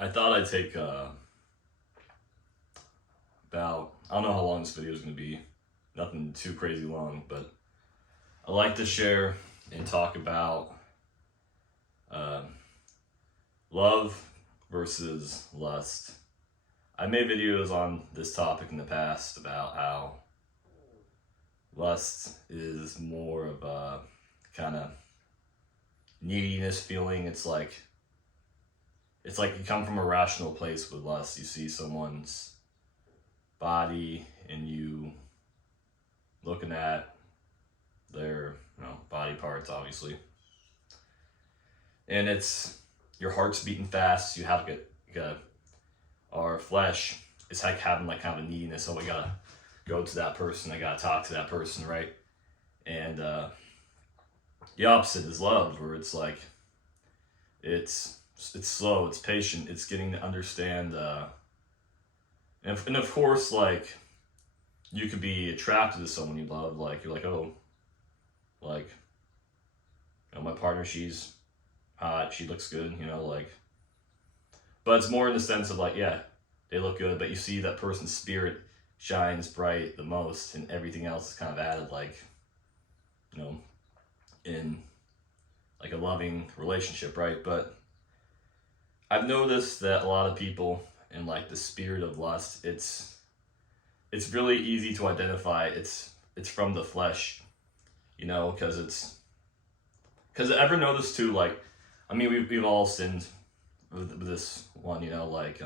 I thought I'd take about, I don't know how long this video is going to be, nothing too crazy long, but I like to share and talk about uh, love versus lust. I made videos on this topic in the past about how lust is more of a kind of neediness feeling. It's like you come from a rational place with lust. You see someone's body and you looking at their body parts, obviously, and it's your heart's beating fast. You have our flesh is like having like kind of a neediness. So we gotta go to that person. I gotta talk to that person, right? And the opposite is love, where it's like it's slow, it's patient, it's getting to understand. And of course, like you could be attracted to someone you love. Like you're like, oh, like my partner, she's hot, she looks good, like. But it's more in the sense of like, yeah, they look good, but you see that person's spirit shines bright the most, and everything else is kind of added, like, in like a loving relationship, right? But I've noticed that a lot of people in like the spirit of lust, it's really easy to identify. It's from the flesh, because ever noticed too, like, I mean, we've all sinned with this one, like,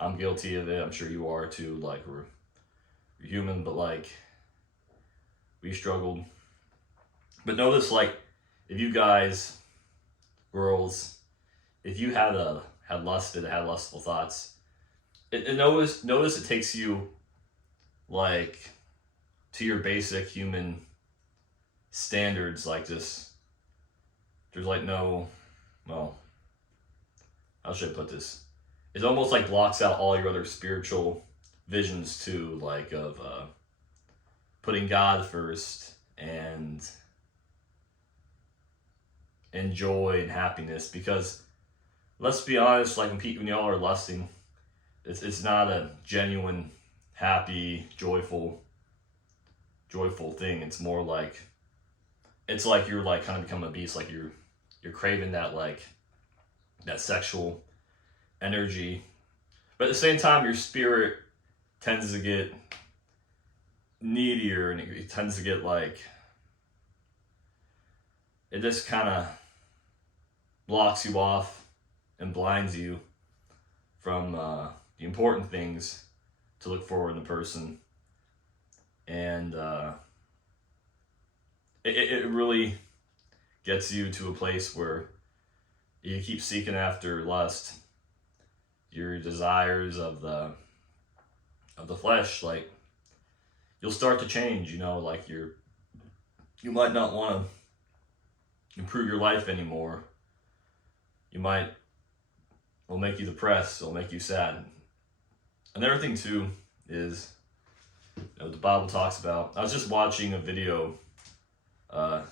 I'm guilty of it. I'm sure you are too. Like, we're human, but like, we struggled. But notice, like, if you guys, girls, if you had lustful thoughts, notice it takes you like to your basic human standards, like this. There's like no, well, how should I put this? It almost like blocks out all your other spiritual visions too, like of putting God first and joy and happiness. Because let's be honest, like when y'all are lusting, it's not a genuine, happy, joyful thing. It's more like you're like kind of become a beast. Like you're craving that, like that sexual energy, but at the same time your spirit tends to get needier, and it tends to get like, it just kind of blocks you off and blinds you from the important things to look for in the person. And it really gets you to a place where you keep seeking after lust, your desires of the flesh. Like, you'll start to change, like you might not want to improve your life anymore. It'll make you depressed, it'll make you sad. Another thing too is, the Bible talks about, I was just watching a video, a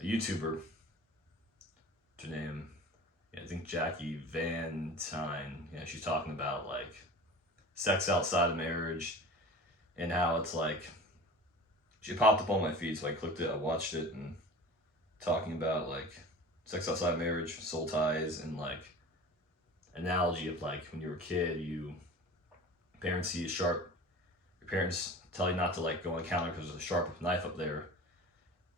YouTuber, her name, I think Jackie Van Tyne. She's talking about like sex outside of marriage, and how it's like, she popped up on my feed, so I clicked it, I watched it, and talking about like sex outside of marriage, soul ties, and like analogy of like when you were a kid, parents see a sharp, your parents tell you not to like go on the counter because there's a sharp knife up there,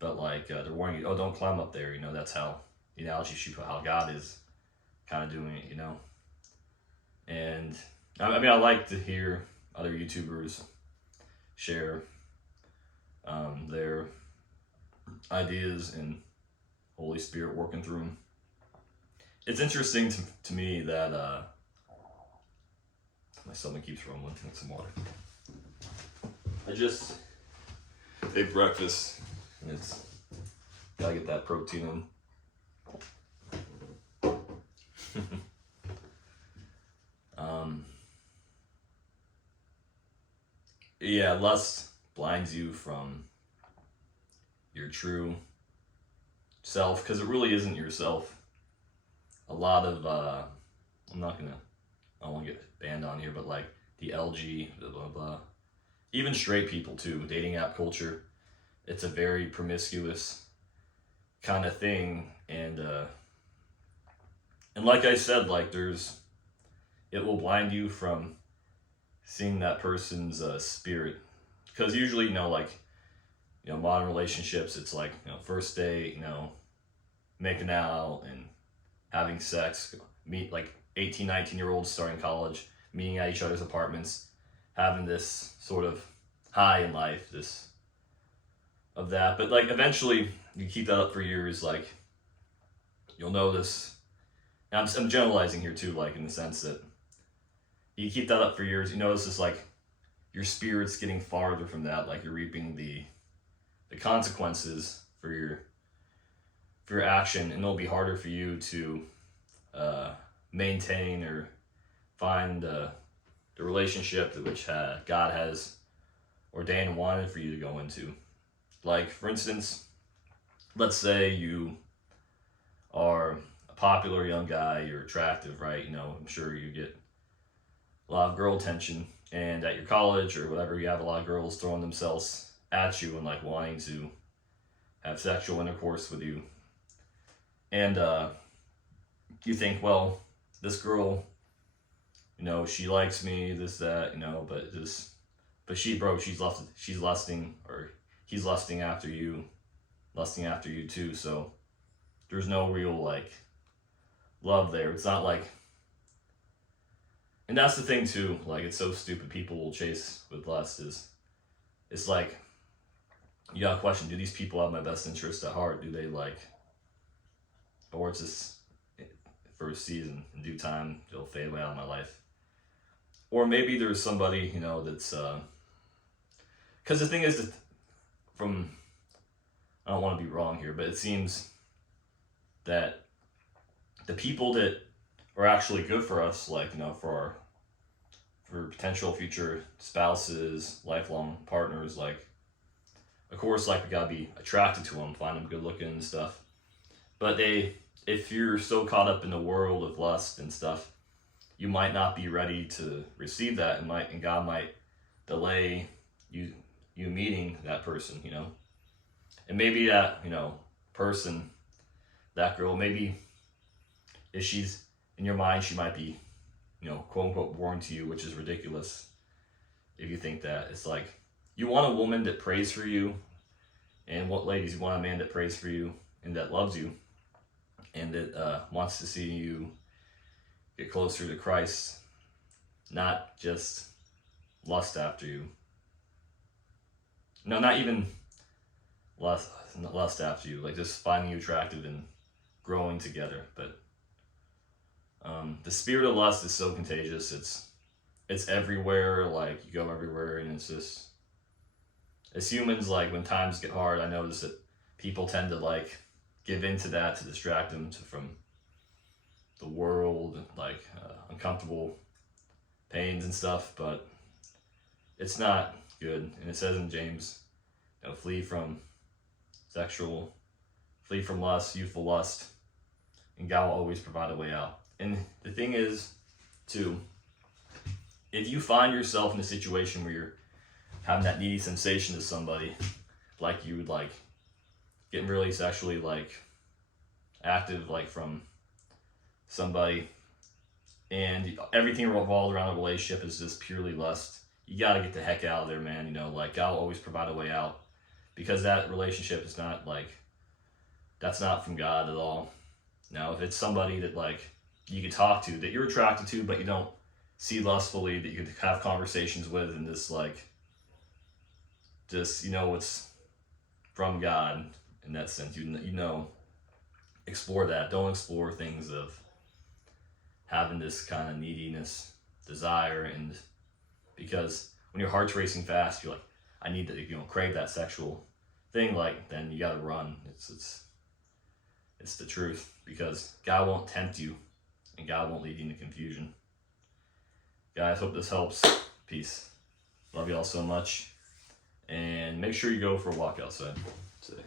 but like they're warning you, oh, don't climb up there. That's how the analogy she put, how God is kind of doing it, And I mean, I like to hear other YouTubers share their ideas and Holy Spirit working through them. It's interesting to me that my stomach keeps rumbling. Need some water. I just ate breakfast, and it's gotta get that protein in. Yeah, lust blinds you from your true self, because it really isn't yourself. A lot of I don't want to get banned on here, but like the LG, blah, blah, blah. Even straight people too, dating app culture. It's a very promiscuous kind of thing. And like I said, like it will blind you from seeing that person's spirit. Because usually, modern relationships, it's like, first date, making out and having sex, meet like 18, 19-year-olds starting college, meeting at each other's apartments, having this sort of high in life, this of that. But like eventually you keep that up for years, like you'll notice, and I'm generalizing here too, like in the sense that you keep that up for years, you notice it's like your spirit's getting farther from that, like you're reaping the consequences for your action, and it'll be harder for you to maintain or find the relationship that which God has ordained and wanted for you to go into. Like, for instance, let's say you are a popular young guy, you're attractive, right? I'm sure you get a lot of girl attention, and at your college or whatever, you have a lot of girls throwing themselves at you and like wanting to have sexual intercourse with you. And you think, well, this girl, she likes me, this, that, but she's lusting, or he's lusting after you too. So there's no real like love there. It's not like, and that's the thing too, like it's so stupid. People will chase with lust it's like, you gotta question, do these people have my best interest at heart? Do they like, or it's just for a season, in due time, they'll fade away out of my life. Or maybe there's somebody, that's, because the thing is that I don't want to be wrong here, but it seems that the people that are actually good for us, like, for potential future spouses, lifelong partners, like, of course, like, we gotta be attracted to them, find them good looking and stuff. But if you're so caught up in the world of lust and stuff, you might not be ready to receive that, and God might delay you meeting that person, and maybe that person, that girl, maybe if she's in your mind, she might be quote unquote born to you, which is ridiculous if you think that. It's like, you want a woman that prays for you, and what ladies, you want a man that prays for you and that loves you and that wants to see you get closer to Christ, not just lust after you. No, not even lust after you, like just finding you attractive and growing together. But the spirit of lust is so contagious. It's everywhere. Like, you go everywhere, and it's just, as humans, like when times get hard, I notice that people tend to like give into that to distract them from the world, like uncomfortable pains and stuff. But it's not good. And it says in James, flee from lust, youthful lust, and God will always provide a way out. And the thing is, too, if you find yourself in a situation where you're having that needy sensation to somebody, like you would like getting really sexually like active, like from somebody, and everything revolved around a relationship is just purely lust, you got to get the heck out of there, man. Like, God will always provide a way out, because that relationship is not like, that's not from God at all. Now, if it's somebody that like you could talk to, that you're attracted to, but you don't see lustfully, that you could have conversations with, and just it's from God in that sense, explore that. Don't explore things of having this kind of neediness, desire, and because when your heart's racing fast, you're like, I need to, crave that sexual thing, like, then you gotta run. It's the truth, because God won't tempt you, and God won't lead you into confusion. Guys, hope this helps. Peace. Love you all so much, and make sure you go for a walk outside today.